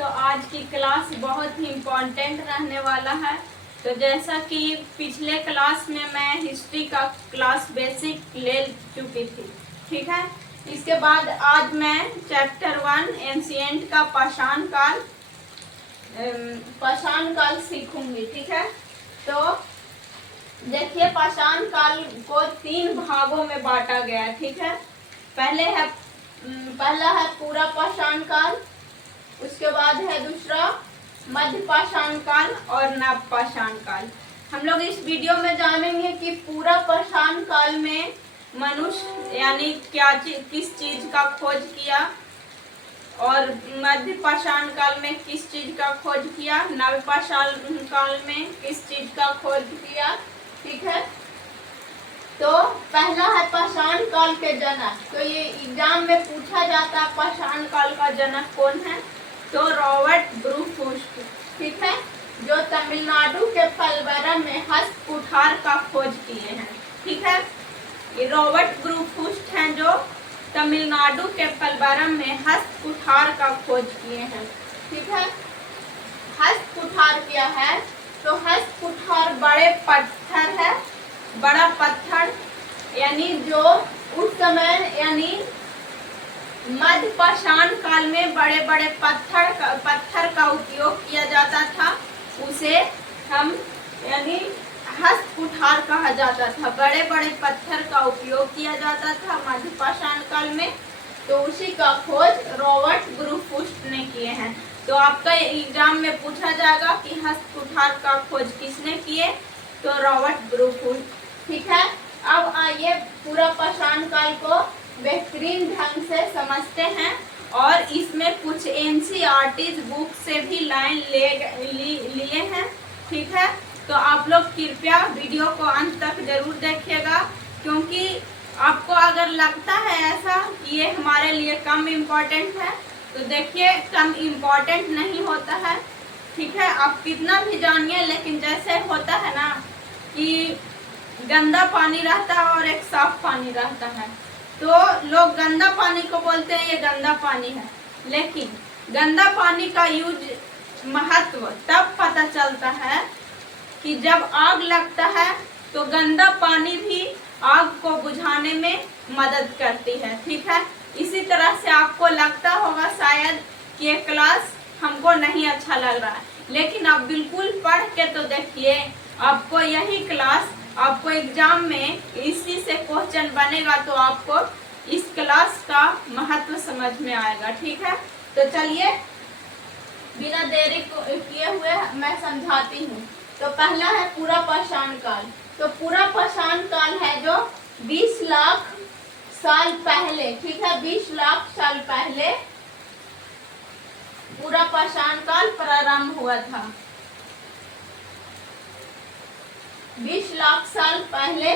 तो आज की क्लास बहुत ही इम्पोर्टेंट रहने वाला है। तो जैसा कि पिछले क्लास में मैं हिस्ट्री का क्लास बेसिक ले चुकी थी, ठीक है। इसके बाद आज मैं चैप्टर 1 एंशिएंट का पाषाण काल सीखूंगी, ठीक है। तो देखिए, पाषाण काल को 3 भागों में बांटा गया है, ठीक है। पहला है पूरा पाषाण काल, उसके बाद है दूसरा मध्य पाषाण काल और नव पाषाण काल। हम लोग इस वीडियो में जानेंगे कि पूरा पाषाण काल में मनुष्य यानी किस चीज का खोज किया, और मध्य पाषाण काल में किस चीज का खोज किया, नव पाषाण काल में किस चीज का खोज किया, ठीक है। तो पहला है पाषाण काल के जनक। तो ये एग्जाम में पूछा जाता है पाषाण काल का जनक कौन है, तो रॉबर्ट ब्रूफुस्ट, ठीक है, जो तमिलनाडु के पलवरम में हस्त कुठार का खोज किए हैं, ठीक है। ये रॉबर्ट ब्रूफुस्ट हैं जो तमिलनाडु के पलवरम में हस्त कुठार का खोज किए हैं, ठीक है। हस्त कुठार क्या है, तो हस्त कुठार बड़े पत्थर है, बड़ा पत्थर, यानी जो उस समय यानी मध्य पाषाण काल में बड़े बड़े पत्थर का उपयोग किया जाता था, उसे हम यानी हस्त कुठार कहा जाता था। बड़े बड़े पत्थर का उपयोग किया जाता था मध्य पाषाण काल में, तो उसी का खोज रॉबर्ट ब्रूफुस्ट ने किए हैं। तो आपका एग्जाम में पूछा जाएगा कि हस्त कुठार का खोज किसने किए, तो रॉबर्ट ब्रूफुस्ट, ठीक है। अब आइए पूरा पाषाण काल को बेहतरीन ढंग से समझते हैं, और इसमें कुछ एनसीईआरटी बुक से भी लाइन लिए हैं, ठीक है। तो आप लोग कृपया वीडियो को अंत तक जरूर देखिएगा, क्योंकि आपको अगर लगता है ऐसा कि ये हमारे लिए कम इम्पोर्टेंट है, तो देखिए कम इम्पोर्टेंट नहीं होता है, ठीक है। आप कितना भी जानिए, लेकिन जैसे होता है ना कि गंदा पानी रहता है और एक साफ पानी रहता है, तो लोग गंदा पानी को बोलते हैं ये गंदा पानी है, लेकिन गंदा पानी का महत्व तब पता चलता है कि जब आग लगता है, तो गंदा पानी भी आग को बुझाने में मदद करती है, ठीक है। इसी तरह से आपको लगता होगा शायद कि ये क्लास हमको नहीं अच्छा लग रहा है, लेकिन आप बिल्कुल पढ़ के तो देखिए, आपको यही क्लास आपको एग्जाम में इसी से क्वेश्चन बनेगा, तो आपको इस क्लास का महत्व समझ में आएगा, ठीक है। तो चलिए बिना देरी किए हुए मैं समझाती हूँ। तो पहला है पूरा पाषाण काल। तो पूरा पाषाण काल है जो 20 लाख साल पहले, ठीक है, 20 लाख साल पहले पूरा पाषाण काल प्रारंभ हुआ था। 20 लाख साल पहले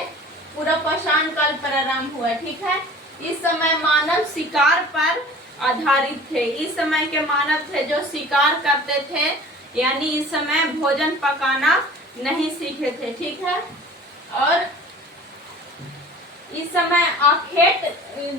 पूरा पाषाण काल प्रारंभ हुआ, ठीक है। इस समय मानव शिकार पर आधारित थे। इस समय के मानव थे जो शिकार करते थे, यानी इस समय भोजन पकाना नहीं सीखे थे, ठीक है। और इस समय आखेट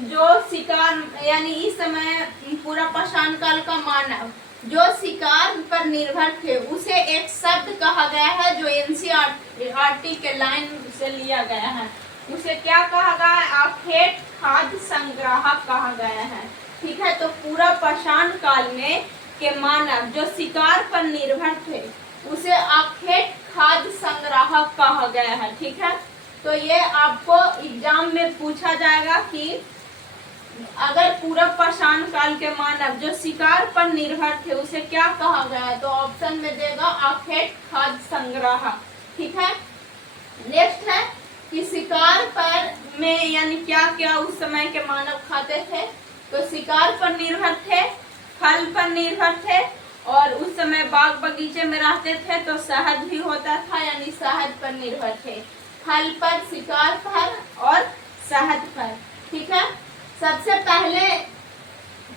जो शिकार यानी इस समय पूरा पाषाण काल का मानव जो शिकार पर निर्भर थे, उसे एक शब्द कहा गया है जो एनसीईआरटी के लाइन से लिया गया है। उसे क्या कहा गया है, आखेट खाद्य संग्राहक कहा गया है, ठीक है। तो पूरा पाषाण काल में के मानव जो शिकार पर निर्भर थे, उसे आखेट खाद्य संग्राहक कहा गया है, ठीक है। तो ये आपको एग्जाम में पूछा जाएगा कि अगर पूरा पाषाण काल के मानव जो शिकार पर निर्भर थे, उसे क्या कहा गया, तो ऑप्शन में देगा आखेट खाद्य संग्राहक, ठीक है। नेक्स्ट है कि शिकार पर में यानी क्या क्या उस समय के मानव खाते थे, तो शिकार पर निर्भर थे, फल पर निर्भर थे, और उस समय बाग बगीचे में रहते थे तो शहद भी होता था, यानी शहद पर निर्भर थे, फल पर, शिकार पर और शहद पर, ठीक है। सबसे पहले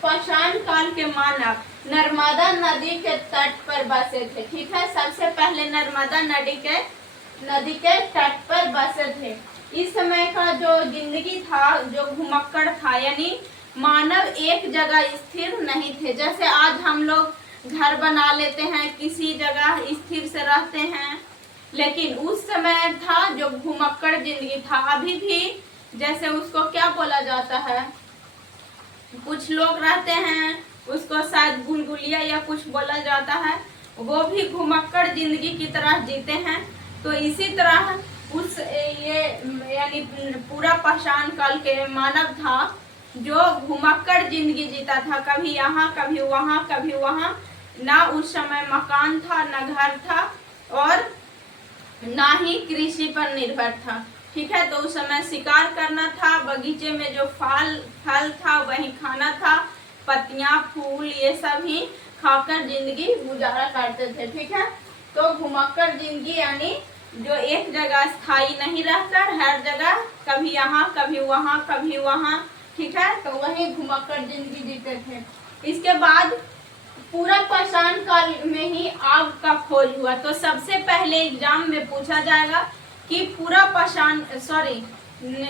पाषाण काल के मानव नर्मदा नदी के तट पर बसे थे, ठीक है। सबसे पहले नर्मदा नदी के तट पर बसे थे। इस समय का जो जिंदगी था, जो घुमक्कड़ था, यानी मानव एक जगह स्थिर नहीं थे। जैसे आज हम लोग घर बना लेते हैं, किसी जगह स्थिर से रहते हैं। लेकिन उस समय था जो घुमक्कड़ जिंदगी था। अभी भी जैसे उसको क्या बोला जाता है, कुछ लोग रहते हैं उसको शायद गुलगुलिया या कुछ बोला जाता है, वो भी घुमक्कड़ जिंदगी की तरह जीते हैं। तो इसी तरह उस ये यानी पूरा पाषाण काल के मानव था जो घुमक्कड़ जिंदगी जीता था, कभी यहाँ कभी वहाँ कभी वहाँ। ना उस समय मकान था, ना घर था, और ना ही कृषि पर निर्भर था। ठीक है, तो उस समय शिकार करना था, बगीचे में जो फल था वही खाना था, पत्तियां फूल ये सब ही खाकर जिंदगी गुजारा करते थे। ठीक है, तो घुमक्कड़ जिंदगी यानी जो एक जगह स्थायी नहीं रहकर हर जगह कभी यहाँ कभी वहाँ कभी वहाँ। ठीक है, तो वही घुमक्कड़ जिंदगी जीते थे। इसके बाद पूरा पाषाण काल में ही आग का खोज हुआ। तो सबसे पहले एग्जाम में पूछा जाएगा कि पूरा पाषाण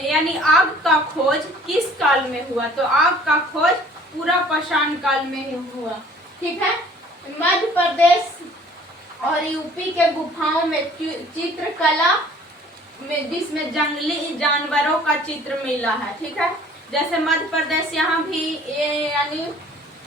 यानी आग का खोज किस काल में हुआ। तो आग का खोज पूरा पाषाण काल में ही हुआ। ठीक है, मध्य प्रदेश और यूपी के गुफाओं में चित्रकला में जिसमें जंगली जानवरों का चित्र मिला है। ठीक है, जैसे मध्य प्रदेश यहाँ भी यानी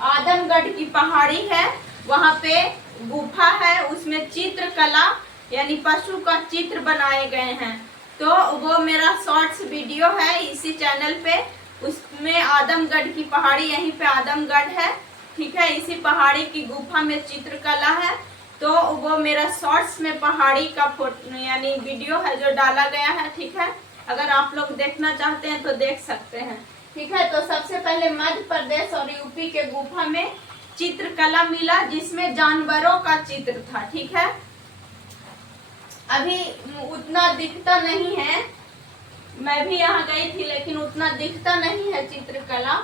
आदमगढ़ की पहाड़ी है, वहाँ पे गुफा है, उसमें चित्रकला यानी पशु का चित्र बनाए गए हैं। तो वो मेरा शॉर्ट्स वीडियो है इसी चैनल पे, उसमें आदमगढ़ की पहाड़ी, यहीं पे आदमगढ़ है। ठीक है, इसी पहाड़ी की गुफा में चित्रकला है। तो वो मेरा शॉर्ट्स में पहाड़ी का फोटो यानी वीडियो है जो डाला गया है। ठीक है, अगर आप लोग देखना चाहते हैं तो देख सकते हैं। ठीक है, तो सबसे पहले मध्य प्रदेश और यूपी के गुफा में चित्रकला मिला जिसमें जानवरों का चित्र था। ठीक है, अभी उतना दिखता नहीं है, मैं भी यहाँ गई थी लेकिन उतना दिखता नहीं है चित्रकला,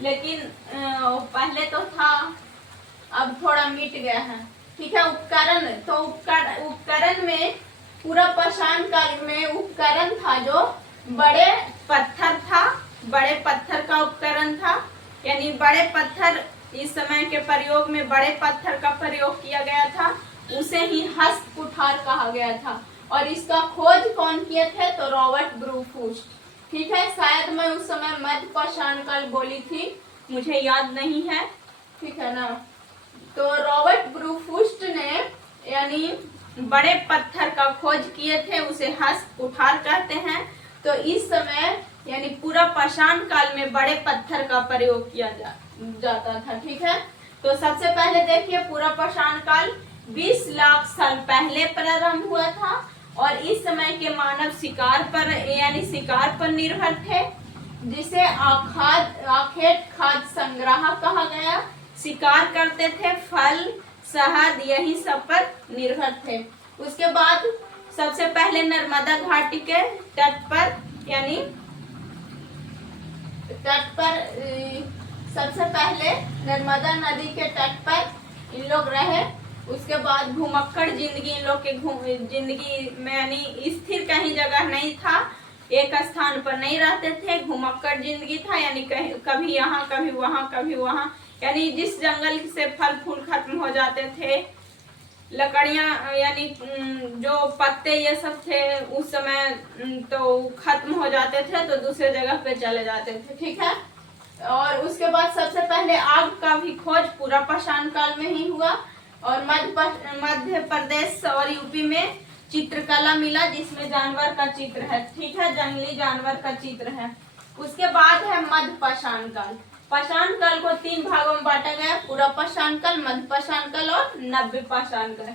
लेकिन पहले तो था, अब थोड़ा मिट गया है। ठीक है, उपकरण, तो उपकरण में पूरा पाषाण काल में उपकरण था जो बड़े पत्थर था, बड़े पत्थर का उपकरण था। यानी बड़े पत्थर, इस समय के प्रयोग में बड़े पत्थर का प्रयोग किया गया था, उसे ही हस्त कुठार कहा गया था। और इसका खोज कौन किए थे, तो रॉबर्ट ब्रूफुस्ट। ठीक है, शायद मैं उस समय मध्य पाषाण काल बोली थी, मुझे याद नहीं है। ठीक है ना, तो रॉबर्ट ब्रूफुस्ट ने यानी बड़े पत्थर का खोज किए थे, उसे हस्त कुठार कहते हैं। तो इस समय यानी पूरा पाषाण काल में बड़े पत्थर का प्रयोग किया जाता था। ठीक है, तो सबसे पहले देखिए पूरा पाषाण काल 20 लाख साल पहले प्रारंभ हुआ था, और इस समय के मानव शिकार पर यानी शिकार पर निर्भर थे, जिसे आखेट खाद्य संग्रह कहा गया। शिकार करते थे, फल शहद यही सब पर निर्भर थे। उसके बाद सबसे पहले नर्मदा घाटी के तट पर यानी सबसे पहले नर्मदा नदी के तट पर इन लोग रहे। उसके बाद घुमक्कड़ जिंदगी, इन लोग के जिंदगी में यानी स्थिर कहीं जगह नहीं था, एक स्थान पर नहीं रहते थे, घुमक्कड़ जिंदगी था। यानी कभी यहाँ कभी वहाँ कभी वहाँ, यानी जिस जंगल से फल फूल खत्म हो जाते थे, लकड़ियाँ यानी जो पत्ते ये सब थे उस समय तो खत्म हो जाते थे, तो दूसरे जगह पे चले जाते थे। ठीक है, और उसके बाद सबसे पहले आग का भी खोज पूरा पाषाण काल में ही हुआ, और मध्य प्रदेश और यूपी में चित्रकला मिला जिसमें जानवर का चित्र है। ठीक है, जंगली जानवर का चित्र है। उसके बाद है मध्य पाषाण काल। पाषाण काल को 3 भागों में बांटा गया, पूरा पाषाण काल, मध्य पाषाण काल और नव्य पाषाण काल।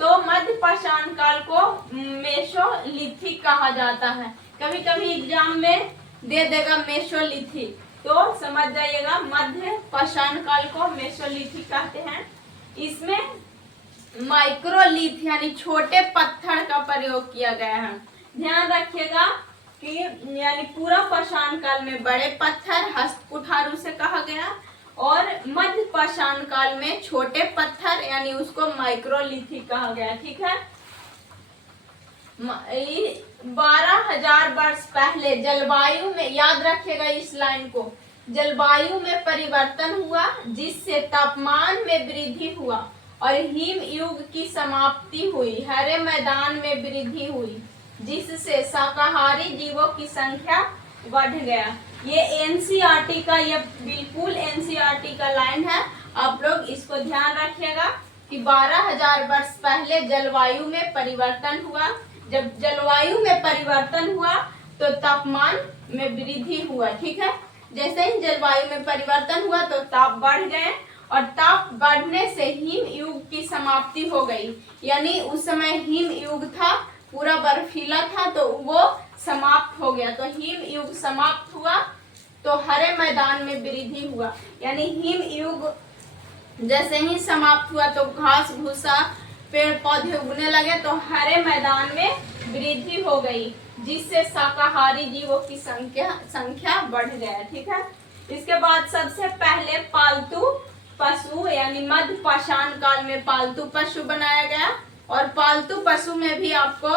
तो मध्य पाषाण काल को मेसोलिथिक कहा जाता है। कभी कभी एग्जाम में दे देगा मेसोलिथिक, तो समझ जाइएगा मध्य पाषाण काल को मेसोलिथिक कहते हैं। इसमें माइक्रोलिथ यानी छोटे पत्थर का प्रयोग किया गया है। ध्यान रखिएगा कि यानी पूरा पाषाण काल में बड़े पत्थर हस्त कुठार उसे कहा गया, और मध्य पाषाण काल में छोटे पत्थर यानी उसको माइक्रोलिथिक कहा गया। ठीक है, 12,000 वर्ष पहले जलवायु में, याद रखिएगा इस लाइन को, जलवायु में परिवर्तन हुआ जिससे तापमान में वृद्धि हुआ और हिम युग की समाप्ति हुई। हरे मैदान में वृद्धि हुई जिससे शाकाहारी जीवों की संख्या बढ़ गया। ये एनसीईआरटी का, ये बिल्कुल एनसीईआरटी का लाइन है, आप लोग इसको ध्यान रखिएगा कि 12,000 वर्ष पहले जलवायु में परिवर्तन हुआ। जब जलवायु में परिवर्तन हुआ तो तापमान में वृद्धि हुआ। ठीक है, जैसे ही जलवायु में परिवर्तन हुआ तो ताप बढ़ गए और ताप बढ़ने से हिम युग की समाप्ति हो गई। यानी उस समय हिम युग था, पूरा बर्फीला था, तो वो समाप्त हो गया। तो हिम युग समाप्त हुआ तो हरे मैदान में वृद्धि हुआ। यानी हिम युग जैसे ही समाप्त हुआ तो घास भूसा पेड़ पौधे उगने लगे, तो हरे मैदान में वृद्धि हो गई जिससे शाकाहारी जीवों की संख्या बढ़ गया। ठीक है, इसके बाद सबसे पहले पालतू पशु यानी मध्य पाषाण काल में पालतू पशु बनाया गया। और पालतू पशु में भी आपको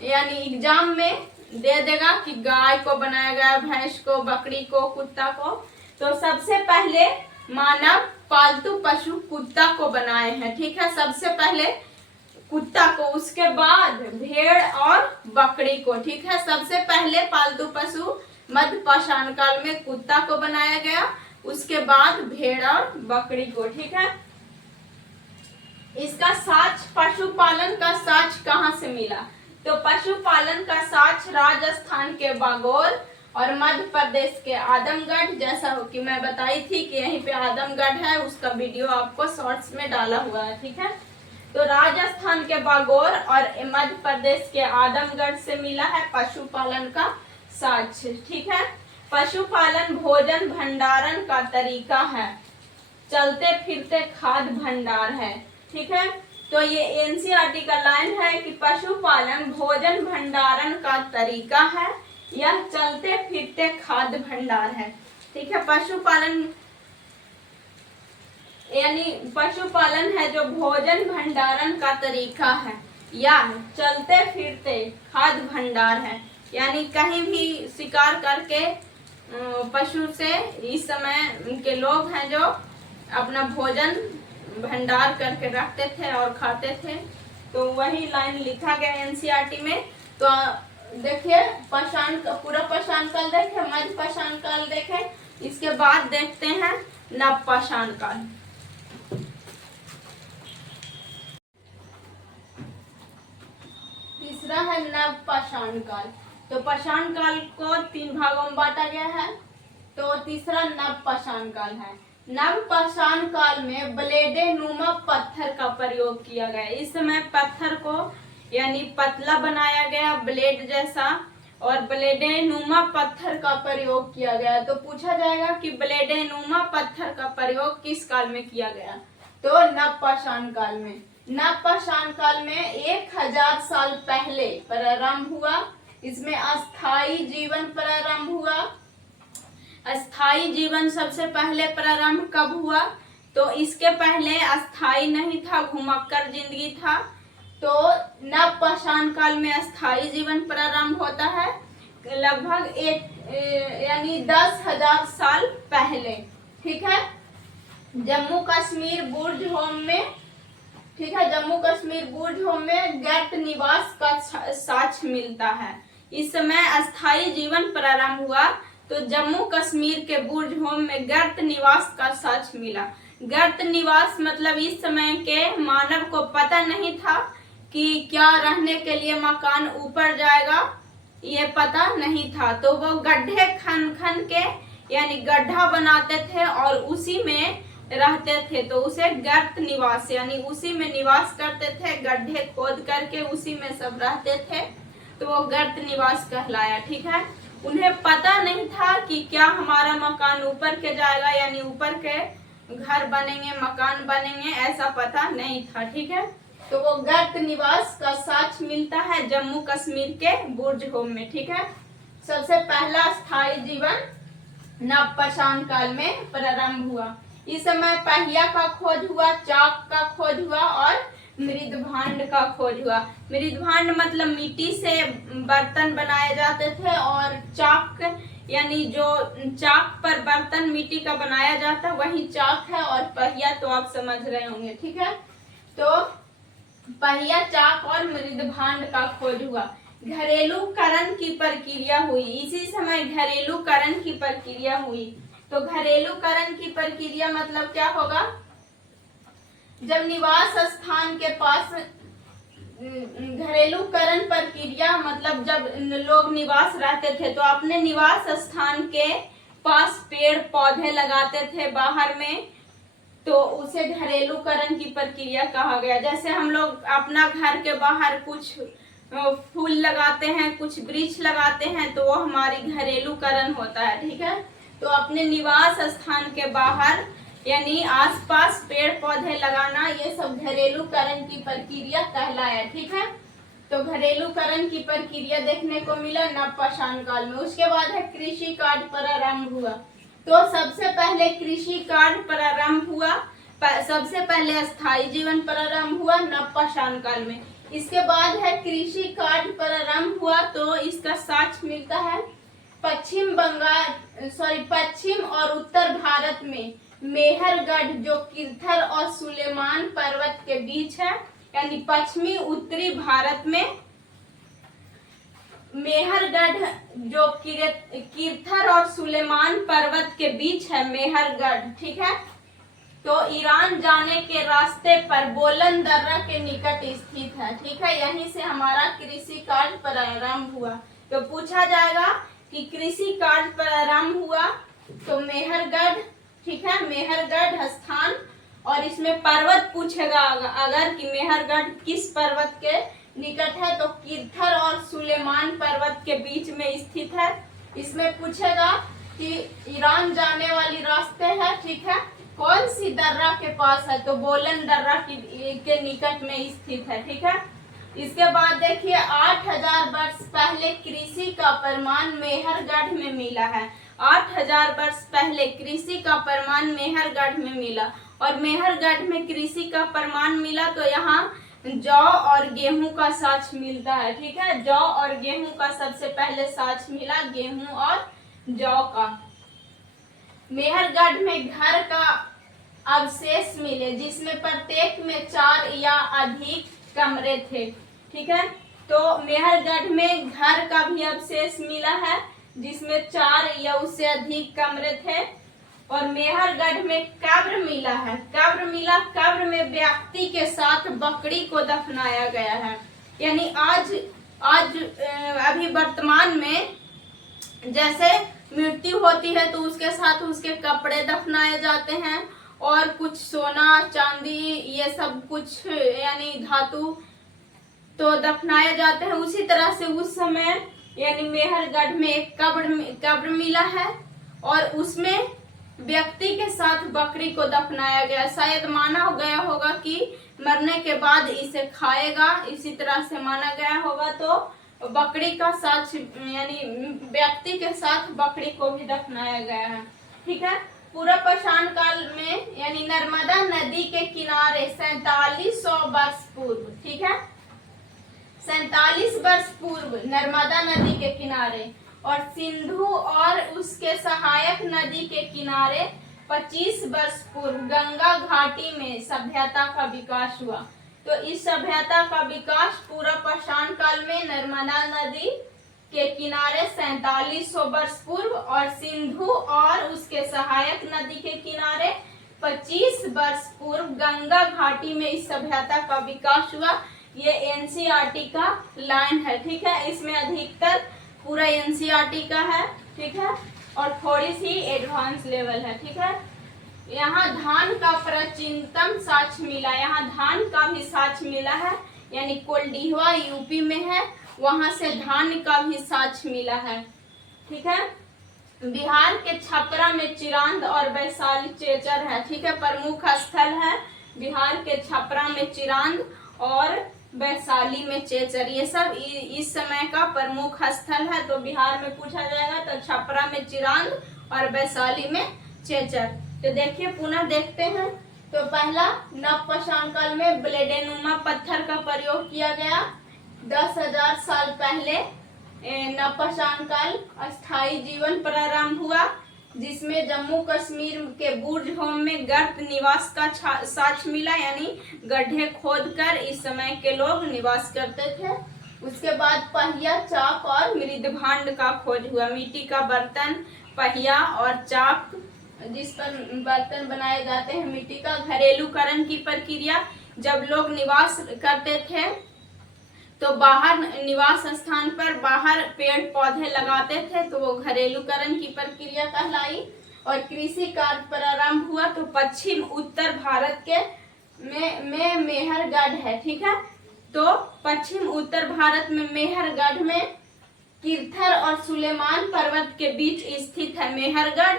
यानी एग्जाम में दे देगा कि गाय को बनाया गया, भैंस को, बकरी को, कुत्ता को। तो सबसे पहले मानव पालतू पशु कुत्ता को बनाए हैं। ठीक है, सबसे पहले कुत्ता को, उसके बाद भेड़ और बकरी को। ठीक है, सबसे पहले पालतू पशु मध्य पाषाण काल में कुत्ता को बनाया गया, उसके बाद भेड़ और बकरी को। ठीक है, इसका साक्ष, पशुपालन का साक्ष कहाँ से मिला? तो पशुपालन का साक्ष राजस्थान के बागोल और मध्य प्रदेश के आदमगढ़, जैसा कि मैं बताई थी कि यहीं पे आदमगढ़ है, उसका वीडियो आपको शॉर्ट्स में डाला हुआ है। ठीक है, तो राजस्थान के बागोल और मध्य प्रदेश के आदमगढ़ से मिला है पशुपालन का साक्ष्य। ठीक है, पशुपालन भोजन भंडारण का तरीका है, चलते फिरते खाद्य भंडार है। ठीक है, तो ये एनसीईआरटी का लाइन है कि पशुपालन भोजन भंडारण का तरीका है, यह चलते फिरते खाद्य भंडार है। ठीक है, पशुपालन यानी पशुपालन है जो भोजन भंडारण का तरीका है या चलते फिरते खाद्य भंडार है। यानी कहीं भी शिकार करके पशु से इस समय के लोग हैं जो अपना भोजन भंडार करके रखते थे और खाते थे। तो वही लाइन लिखा गया एनसीईआरटी में। तो देखिए पाषाण, पूरा पाषाण काल देखे, मध्य पाषाण काल देखे, इसके बाद देखते हैं नव पाषाण काल। तीसरा है नव पाषाण काल। तो पाषाण काल को 3 भागों में बांटा गया है। तो तीसरा नव पाषाण काल है। नव पाषाण काल में ब्लेडे नुमा पत्थर का प्रयोग किया गया। इस समय पत्थर को यानी पतला बनाया गया ब्लेड जैसा, और ब्लेडे नुमा पत्थर का प्रयोग किया गया। तो पूछा जाएगा कि ब्लेडे नुमा पत्थर का प्रयोग किस काल में किया गया? तो नव पाषाण काल में। नव पाषाण काल में 1000 साल पहले प्रारंभ हुआ। इसमें अस्थाई जीवन प्रारंभ हुआ। अस्थाई जीवन सबसे पहले प्रारंभ कब हुआ? तो इसके पहले अस्थाई नहीं था, घुमक्कर जिंदगी था। तो नव पाषाण काल में अस्थाई जीवन प्रारंभ होता है लगभग यानी 10,000 साल पहले। ठीक है, जम्मू कश्मीर बुर्ज होम में, ठीक है, जम्मू कश्मीर बुर्ज होम में गर्त निवास का साक्ष्य मिलता है। इस समय अस्थाई जीवन प्रारंभ हुआ तो जम्मू कश्मीर के बुर्ज होम में गर्त निवास का साक्ष्य मिला। गर्त निवास मतलब इस समय के मानव को पता नहीं था कि क्या रहने के लिए मकान ऊपर जाएगा, ये पता नहीं था। तो वो गड्ढे खन खन के यानी गड्ढा बनाते थे और उसी में रहते थे। तो उसे गर्त निवास यानी उसी में निवास करते थे, गड्ढे खोद करके उसी में सब रहते थे, तो वो गर्त निवास कहलाया। ठीक है, उन्हें पता नहीं था कि क्या हमारा मकान ऊपर के जाएगा यानी ऊपर के घर बनेंगे, मकान बनेंगे, ऐसा पता नहीं था। ठीक है, तो वो गर्त निवास का साक्ष्य मिलता है जम्मू कश्मीर के बुर्ज होम में। ठीक है, सबसे पहला स्थायी जीवन नव पाषाण काल में प्रारंभ हुआ। इस समय पहिया का खोज हुआ, चाक का खोज हुआ और मृदभांड का खोज हुआ। मृदभांड मतलब मिट्टी से बर्तन बनाए जाते थे और चाक यानी जो चाक पर बर्तन मिट्टी का बनाया जाता है वही चाक है, और पहिया तो आप समझ रहे होंगे। ठीक है, तो पहिया, चाक और मृदभांड का खोज हुआ। घरेलूकरण की प्रक्रिया हुई, इसी समय घरेलूकरण की प्रक्रिया हुई। तो घरेलूकरण की प्रक्रिया मतलब क्या होगा, जब निवास स्थान के पास, घरेलूकरण प्रक्रिया मतलब जब लोग निवास रहते थे तो अपने निवास स्थान के पास पेड़ पौधे लगाते थे बाहर में, तो उसे घरेलूकरण की प्रक्रिया कहा गया। जैसे हम लोग अपना घर के बाहर कुछ फूल लगाते हैं, कुछ वृक्ष लगाते हैं, तो वो हमारी घरेलूकरण होता है। ठीक है, तो अपने निवास स्थान के बाहर यानी आसपास पेड़ पौधे लगाना, ये सब घरेलूकरण की प्रक्रिया कहलाया। ठीक है, तो घरेलूकरण की प्रक्रिया देखने को मिला नवपाषाण काल में। उसके बाद है कृषि कार्य प्रारंभ हुआ। तो सबसे पहले कृषि कार्य प्रारंभ हुआ, सबसे पहले स्थायी जीवन प्रारंभ हुआ नवपाषाण काल में। इसके बाद है कृषि कार्य प्रारंभ हुआ, तो इसका साक्ष्य मिलता है पश्चिम और उत्तर भारत में मेहरगढ़, जो किरथर और सुलेमान पर्वत के बीच है, यानी पश्चिमी उत्तरी भारत में मेहरगढ़ जो किरथर और सुलेमान पर्वत के बीच है, मेहरगढ़। ठीक है, तो ईरान जाने के रास्ते पर बोलन दर्रा के निकट स्थित है। ठीक है, यहीं से हमारा कृषि कार्य प्रारंभ हुआ। तो पूछा जाएगा कि कृषि कार्य प्रारंभ हुआ तो मेहरगढ़, ठीक है, मेहरगढ़ स्थान, और इसमें पर्वत पूछेगा अगर कि मेहरगढ़ किस पर्वत के निकट है, तो किरथर और सुलेमान पर्वत के बीच में स्थित है। इसमें पूछेगा कि ईरान जाने वाली रास्ते है, ठीक है, कौन सी दर्रा के पास है, तो बोलन दर्रा के निकट में स्थित है। ठीक है, इसके बाद देखिए 8000 वर्ष पहले कृषि का प्रमाण मेहरगढ़ में मिला है। 8000 वर्ष पहले कृषि का प्रमाण मेहरगढ़ में मिला, और मेहरगढ़ में कृषि का प्रमाण मिला तो यहाँ जौ और गेहूं का साक्ष्य मिलता है। ठीक है, जौ और गेहूं का सबसे पहले साक्ष्य मिला, गेहूं और जौ का। मेहरगढ़ में घर का अवशेष मिले जिसमें प्रत्येक में 4 या अधिक कमरे थे। ठीक है, तो मेहरगढ़ में घर का भी अवशेष मिला है जिसमें 4 या उससे अधिक कमरे थे। और मेहरगढ़ में कब्र मिला है, कब्र मिला, कब्र में व्यक्ति के साथ बकरी को दफनाया गया है। यानी आज अभी वर्तमान में जैसे मृत्यु होती है तो उसके साथ उसके कपड़े दफनाए जाते हैं, और कुछ सोना चांदी ये सब कुछ यानी धातु तो दफनाए जाते हैं। उसी तरह से उस समय यानी मेहरगढ़ में एक कब्र मिला है, और उसमें व्यक्ति के साथ बकरी को दफनाया गया। शायद माना गया होगा कि मरने के बाद इसे खाएगा, इसी तरह से माना गया होगा। तो बकरी का साथ यानी व्यक्ति के साथ बकरी को भी दफनाया गया है। ठीक है, पूरा पाषाण काल में यानी नर्मदा नदी के किनारे 4700 वर्ष पूर्व, ठीक है, 47 वर्ष पूर्व नर्मदा नदी के किनारे, और सिंधु और उसके सहायक नदी के किनारे 25 वर्ष पूर्व गंगा घाटी में सभ्यता का विकास हुआ। तो इस सभ्यता का विकास पूरा पाषाण काल में नर्मदा नदी के किनारे 4700 वर्ष पूर्व, और सिंधु और उसके सहायक नदी के किनारे 25 वर्ष पूर्व गंगा घाटी में इस सभ्यता का विकास हुआ। ये एनसीईआरटी का लाइन है। ठीक है, इसमें अधिकतर पूरा एनसीईआरटी का है। ठीक है, और थोड़ी सी एडवांस लेवल है। ठीक है, यहाँ धान का प्राचीनतम साक्ष्य मिला, यहाँ धान का भी साक्ष्य मिला है, यानी कोल्डिहवा यूपी में है, वहां से धान का भी साक्ष्य मिला है। ठीक है, बिहार के छपरा में चिरांद और वैशाली चेचर है। ठीक है, प्रमुख स्थल है बिहार के छपरा में चिरांद और वैशाली में चेचर, ये सब इस समय का प्रमुख स्थल है। तो बिहार में पूछा जाएगा तो छपरा में चिरांद और वैशाली में चेचर। तो देखिए पुनः देखते हैं। तो पहला, नवपाषाण काल में ब्लेडेनुमा पत्थर का प्रयोग किया गया 10,000 साल पहले। नवपाषाण काल अस्थाई जीवन प्रारंभ हुआ, जिसमें जम्मू कश्मीर के बुर्ज होम में गर्त निवास का साक्ष्य मिला, यानी गड्ढे खोदकर इस समय के लोग निवास करते थे। उसके बाद पहिया, चाक और मृदभांड का खोज हुआ। मिट्टी का बर्तन, पहिया और चाक जिस पर बर्तन बनाए जाते हैं मिट्टी का। घरेलूकरण की प्रक्रिया, जब लोग निवास करते थे तो बाहर निवास स्थान पर बाहर पेड़ पौधे लगाते थे, तो वो घरेलूकरण की प्रक्रिया कहलाई। और कृषि कार्य प्रारंभ हुआ, तो पश्चिम उत्तर भारत के में मेहरगढ़ है, ठीक है। तो पश्चिम उत्तर भारत में मेहरगढ़ में किरथर और सुलेमान पर्वत के बीच स्थित है मेहरगढ़।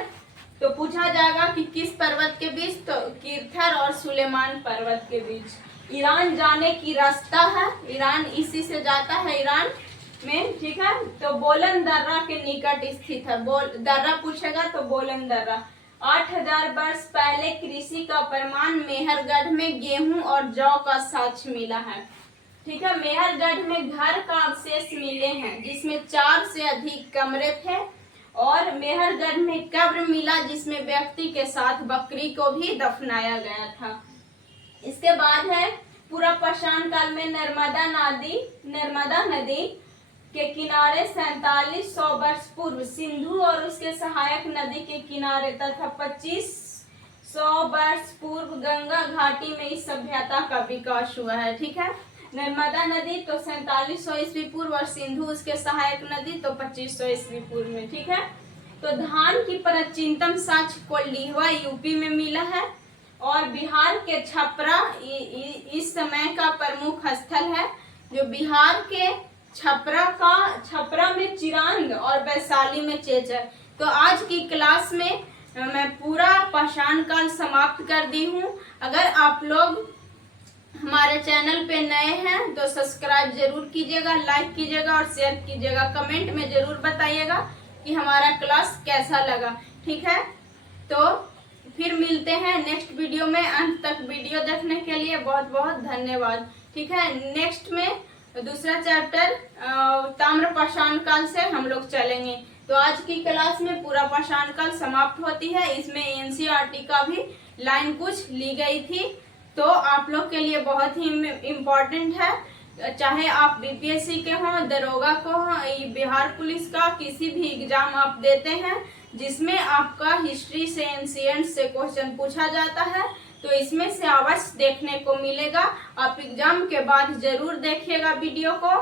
तो पूछा जाएगा कि किस पर्वत के बीच, तो किरथर और सुलेमान पर्वत के बीच। ईरान जाने की रास्ता है, ईरान इसी से जाता है ईरान में, ठीक है। तो बोलन दर्रा के निकट स्थित है। दर्रा पूछेगा तो बोलन दर्रा। 8000 वर्ष पहले कृषि का प्रमाण मेहरगढ़ में गेहूं और जौ का साक्ष्य मिला है, ठीक है। मेहरगढ़ में घर का अवशेष मिले हैं जिसमें 4 से अधिक कमरे थे। और मेहरगढ़ में कब्र मिला जिसमें व्यक्ति के साथ बकरी को भी दफनाया गया था। इसके बाद है पूरा पाषाण काल में नर्मदा नदी के किनारे 4700 वर्ष पूर्व सिंधु और उसके सहायक नदी के किनारे तथा 2500 वर्ष पूर्व गंगा घाटी में इस सभ्यता का विकास हुआ है, ठीक है। नर्मदा नदी तो 4700 ईस्वी पूर्व और सिंधु उसके सहायक नदी तो 2500 ईस्वी पूर्व में, ठीक है। तो धान की प्राचीनतम साक्ष्य कोल्डिहवा यूपी में मिला है। और बिहार के छपरा इस समय का प्रमुख स्थल है। जो बिहार के छपरा में चिरांद और वैशाली में चेचर। तो आज की क्लास में मैं पूरा पाषाण काल समाप्त कर दी हूँ। अगर आप लोग हमारे चैनल पे नए हैं तो सब्सक्राइब जरूर कीजिएगा, लाइक कीजिएगा और शेयर कीजिएगा। कमेंट में जरूर बताइएगा कि हमारा क्लास कैसा लगा, ठीक है। तो फिर मिलते हैं नेक्स्ट वीडियो में। अंत तक वीडियो देखने के लिए बहुत बहुत धन्यवाद, ठीक है। नेक्स्ट में दूसरा चैप्टर ताम्र पाषाण काल से हम लोग चलेंगे। तो आज की क्लास में पूरा पाषाण काल समाप्त होती है। इसमें एनसीईआरटी का भी लाइन कुछ ली गई थी, तो आप लोग के लिए बहुत ही इम्पोर्टेंट है। चाहे आप बीपीएससी के हों, दरोगा को हों, बिहार पुलिस का किसी भी एग्जाम आप देते हैं जिसमें आपका हिस्ट्री से एंशिएंट से क्वेश्चन पूछा जाता है, तो इसमें से अवश्य देखने को मिलेगा। आप एग्जाम के बाद जरूर देखिएगा वीडियो को,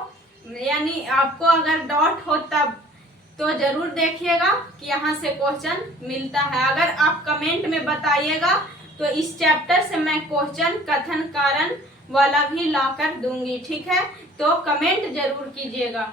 यानी आपको अगर डाउट हो तब तो जरूर देखिएगा कि यहाँ से क्वेश्चन मिलता है। अगर आप कमेंट में बताइएगा तो इस चैप्टर से मैं क्वेश्चन कथन कारण वाला भी लाकर दूंगी, ठीक है। तो कमेंट जरूर कीजिएगा।